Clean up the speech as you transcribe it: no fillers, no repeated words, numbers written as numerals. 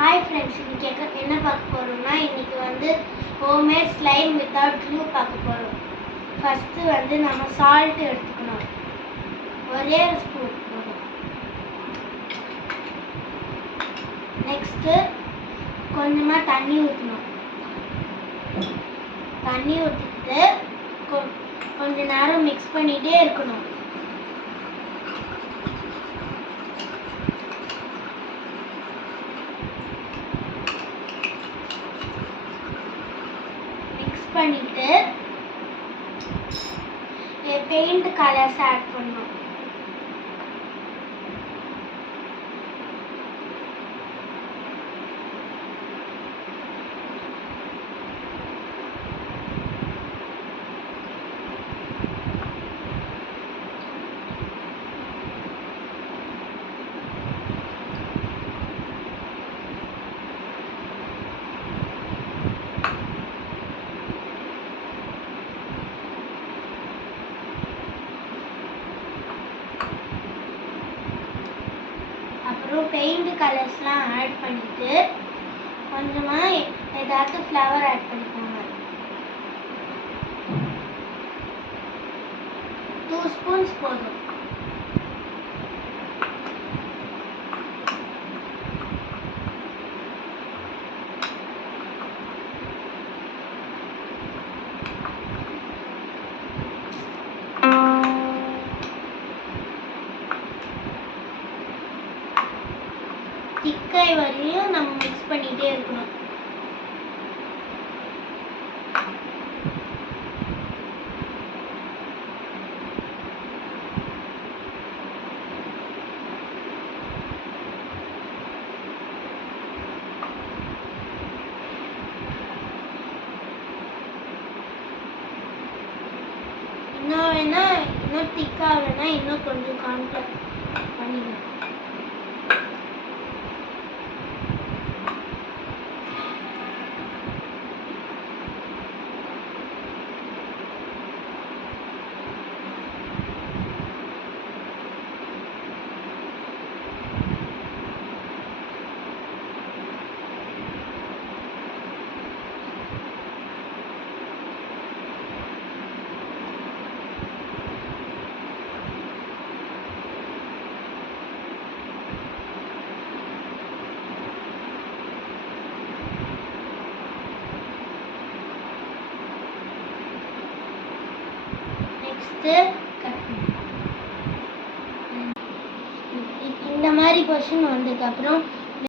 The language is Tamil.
Hi friends, இன்னைக்கு என்ன பார்க்க போறோம்னா இன்னைக்கு வந்து ஹோம்மேட் ஸ்லைம் வித்தவுட் க்ளூ பார்க்க போறோம். ஃபர்ஸ்ட் வந்து நம்ம சால்ட் எடுத்துக்கணும். ஒரே ஒரு ஸ்பூன் போதும். நெக்ஸ்ட் கொஞ்சமா தண்ணி ஊற்றணும். தண்ணி ஊற்றிட்டு கொஞ்ச நேரம் மிக்ஸ் பண்ணிட்டே இருக்கணும். பண்ணிட்டு பெயிண்ட் கலர்ஸ் ஆட் பண்ணணும். அப்புறம் பெயிண்ட் கலர்ஸ்லாம் ஆட் பண்ணிட்டு கொஞ்சமா ஏதாவது ஃப்ளவர் ஆட் பண்ணிக்கோங்க. 2 ஸ்பூன்ஸ் போதும். திக்காய் வரையும் நம்ம மிக்ஸ் பண்ணிட்டே இருக்கணும். இன்னும் திக்கா வேணா இன்னும் கொஞ்சம் கான்ஃபிளவர் பண்ணிடணும். இந்த மாதிரி பொசிஷன் வந்ததுக்கு அப்புறம்